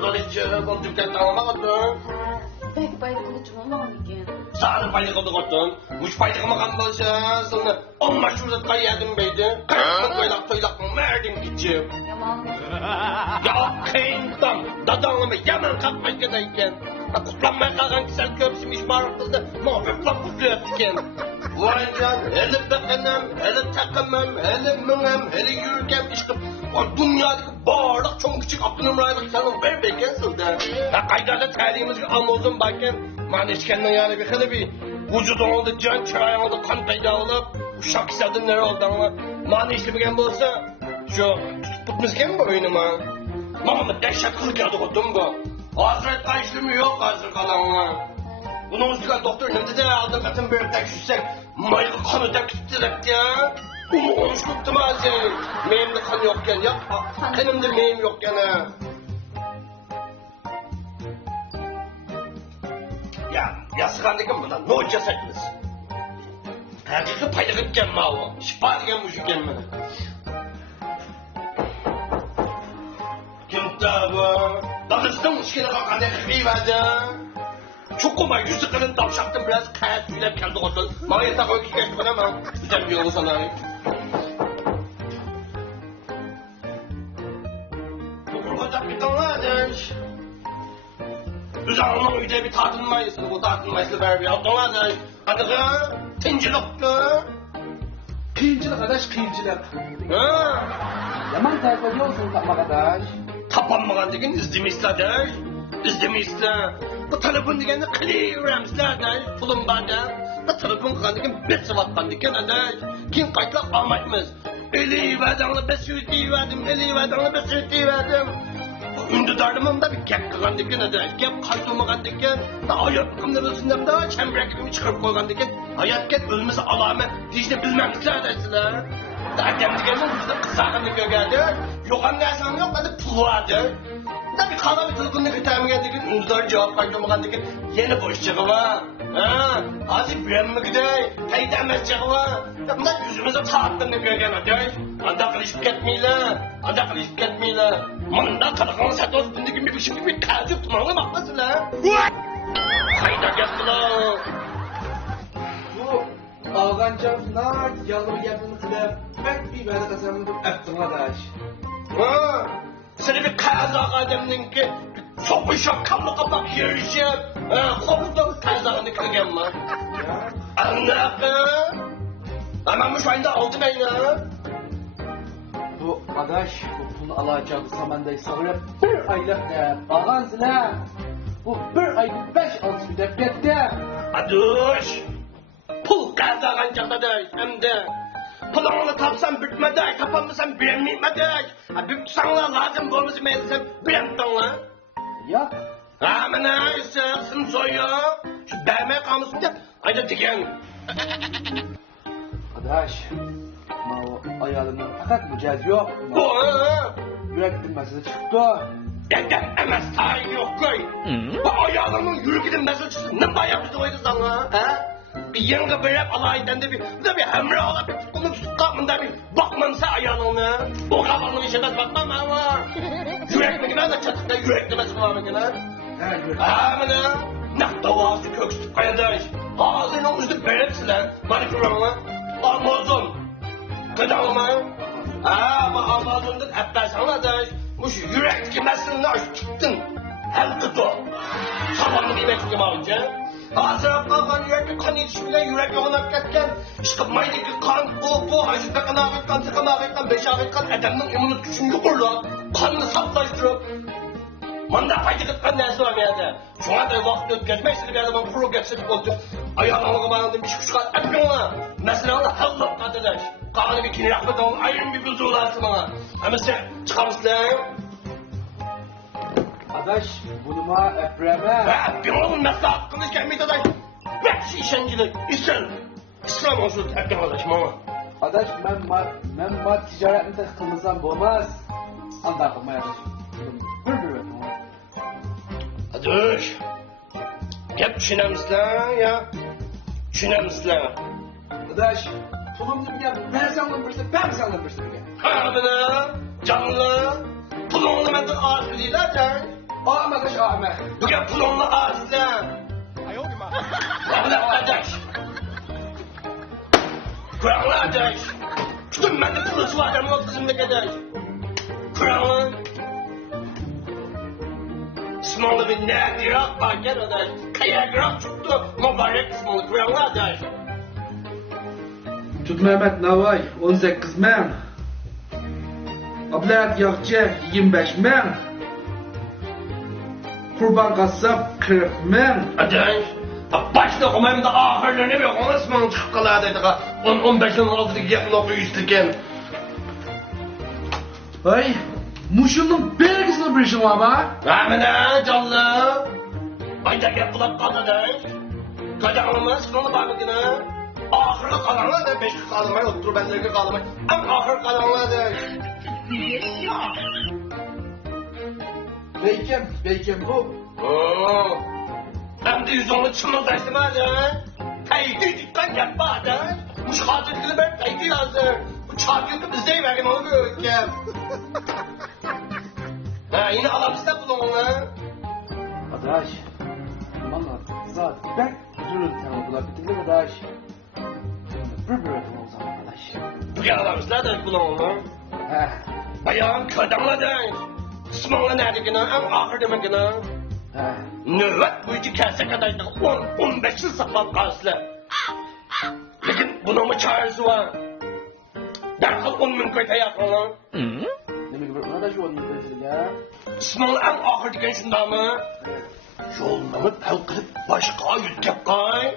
sorucu, konuşurken tanımamadın. Belki bayda kılıcım olmalı ki. Sana bayda kılıcım, muş bayda kılıcım olsa, sana 10 maşurda kayyadım beydi. Kaymak toylak merdin gideceğim. Yaman. Ya kıyımdan, dadanımı yaman kalkmak kadayken. Kutlanmaya kalkan güzel köpsümüş var kıldı, muhabbetla kutluyorken. Vay can, hele bekenem, hele takımım, hele müngem, hele yürürken iştim. O dünyadaki bağırlık, çok küçük abdülümraylık sanım ver bekensin de. Kaydada tarihimizde amozun bakken, maneşkenden yani bir hele bir vücudun oldu, can çırağın oldu, kan peyda olup, uşak istedim nere oldu ama maneşli bir olsa, şu tutup tutmuşken bu oyunuma. Mamamı dehşet kılık yadı kuttum bu. Hazret kayışlığımı yok hazır kalanına. Bunun üstüne doktor ne dedi aldım katın böyle tekşürsek mayılı kanı tekşürsek ya. Bunu konuşmuktum azı. Meyimde kan yokken ya. Kanımda meyim yokken ha. Ya sıkandaki bundan ne olacak sakınız? Herkese payda gitken mi o? Şifa diken müşük gelmedi. Kim tabi? Dağısın ışkine kalkan ekmeği verdi. Çok kolay yüzü kırın tavşaktım biraz kayat güyle kendi olsun. Bana yatak o iki geçti bana ama güzel bir yolu sana. Bu kurulacak bir donladır. Üzerine uyda bir tartılmayısın, bu tartılmayısı ver bir donladır. Hadi kız, tincilikti. Kıyımcılık adaş, kıyımcılık. Ha? Yaman tayfacı olsun tapmak adaş. Tapanmagan degen izdemeysizler der. İzdemeysizler. Bu telefon degeni kiliveramsizler der. Pulum var der. Bu telefon kılgan degen besip atkan degen der. Kim kayıtlar almaymiz. Eli verdanlı besüyütü verdim. Eli verdanlı besüyütü verdim. Ündü dardımımda bir gep kılgan degen der. Gep kayıtılmagan degen. Hayat bakımları üstünden daha çemberek gibi çıkarıp koygan degen. Hayat gep ölmesi alamet. Dişte bilmemizler dersiler. Daha demdigenin bizde kısağını gögerdi. Yok anlayasam yok, hadi pul vardı. Da bir kana bir tılgınlık hitamıgen degen, ünlüler cevap kaydomagan degen, yeni boş çığı var. Hadi bilenme gidey, peydemez çığı var. Bunlar yüzümüze taattığını gögermedi. Anda kılışıp ketmeyle, anda kılışıp ketmeyle. Manda kılıkını satı üstündeki bir biçim gibi tercih tutmanı bakmasınlar. Hayda geldiler. Bu ağancam nar yalır yardımını kılıp, pek bir böyle kasamını öptüm adaş. Seni bir kazak adamın ki sokuşak kanlı kapak yarışıp korktuğum kazağını kırgen var. Anladın? Ama şu anda altı ben ya. Bu adaş bu pulu alacağım zamanda savurup bir aylık da bağansına. Bu bir aylık 5-6 bir defnette. Aduş! Pul kazağın çaktadır hem de. Pulunu tapsam bitmedi, tapamasam bilemeyemedi. Bir sana lazım olması meyilsem bilemedin lan. Yok. Amına istersin soyu. Şu bermek kalmışsın da ayda diken. Adaş, o ayağımda fakat mücaz yok. Bu Yürek bilmesi çıktı. benden emez tarih yok koy. Bu ayağımın yürü gidin mesaj çıksın. Ne bayağı bir doydu sana ha? Bir yenge böyle alaydan da bir de bir hemre ala bir tutunup tutkamında bir bakmansa ayağına. O kafanın işine bakmam ama. Yürek mi gider de çatıkta yürek demesi kulağına gider. Evet, yürek. Amına. Ne davası köksüz kayadaş. Ağzıyla uçtu belirtsiler. Manikürümü. Amazon. Kıdalımı. Bu Amazon'dan ebbersan da muş yürek kimesini aç tuttun. Hem kıdı. Salamını yemek gibi alınca. Hazır kalkan yürekli kan yetişimiyle yürek yoğunak ketken. İşte maydaki kan, bu, acıda kan ağırkan, tıkan ağırkan, beş ağırkan, edemnin imunit gücünü yukurla. Kanını saplaştırıp. Manda fayda kıtkan neresi var meyada. Şuna da vakit ötkezmeysin bir zaman kuru geçsek oldu. Ayağına kabanında bir çıkışkan etkin ona. Mesela ona hallap katıdaş. Kanı bir kini rahmet olun, ayrım bir buzu olasın ona. Ama sen çıkarmışsın. Adaş, buluma epreme. Bir oğlum nasıl hakkınız gelmeydi adaş. Bekşi işencilik, İslam olsun etkin adaşım ama. Adaş, ben mat ticaretinde kılmazsam olmaz. Allah kılmaya adaş. Bir öpüm. Adaş. Hep düşünemizsin ya. Düşünemizsin. Adaş, pulumdu bir gel, ben sallanmıştım, ben sallanmıştım bir gel. Abine, canlı. Pulunu benden ağır değiller sen. Ağam adaş ağam. Bugün pulunla ağzına. Ağla adaş. Kur'an'la adaş. Bütün bende pulusu var adamın o kızımdaki adaş. Kur'an'ın. Smalı bir nerdirak varken adaş. Kayagrak çıktı. Mübarek smalı Kur'an'la adaş. Tut Mehmet Navay 18 men. Ablayat Yakçı 25 men. Kurban Kassap 40 men. Adaş. Başta okumayım da ahırlarını bir okuma smalı çıkıp kaladıydı. 10-15'in altındaki yakın okuyuşturken. Ay, muşunun belgesine bir işin var mı? Ramine canlı. Ayda gel kulak kaldı. Kacanımız smalı bakıkına. Ahırlı kalanlar da 5 kalmayı otur benlerine kalmayı. En ahır kalanlar da. Beykem bu. Oo. Hem de yüzünü çımıldaştım hadi. Teydi dikkat yapma hadi. Bu şahadetini ben teydi yazdım. Bu çarkını bize verin onu bir öyküm. Ha yine alamızda bulun onu. Adaş, valla zaten ben üzülürüm sen okula bitirdin adaş. Bir öğretim o zaman adaş. Bugün alamızda da bulun onu. Heh, Bayan kadınla da. Kısmanla nerede gene? En ahır demek gene. heh. Nöbet boyunca kelse kadar da 10-15 yıl saklap kalsın. Lakin bunun çaresi var. Derhal 10 bin koy tayak onu. Demek ki bir adaş olmuyor ya. İsmail en ahır diken şunda mı? Yolunu pal kılıp başka yüzecek kay.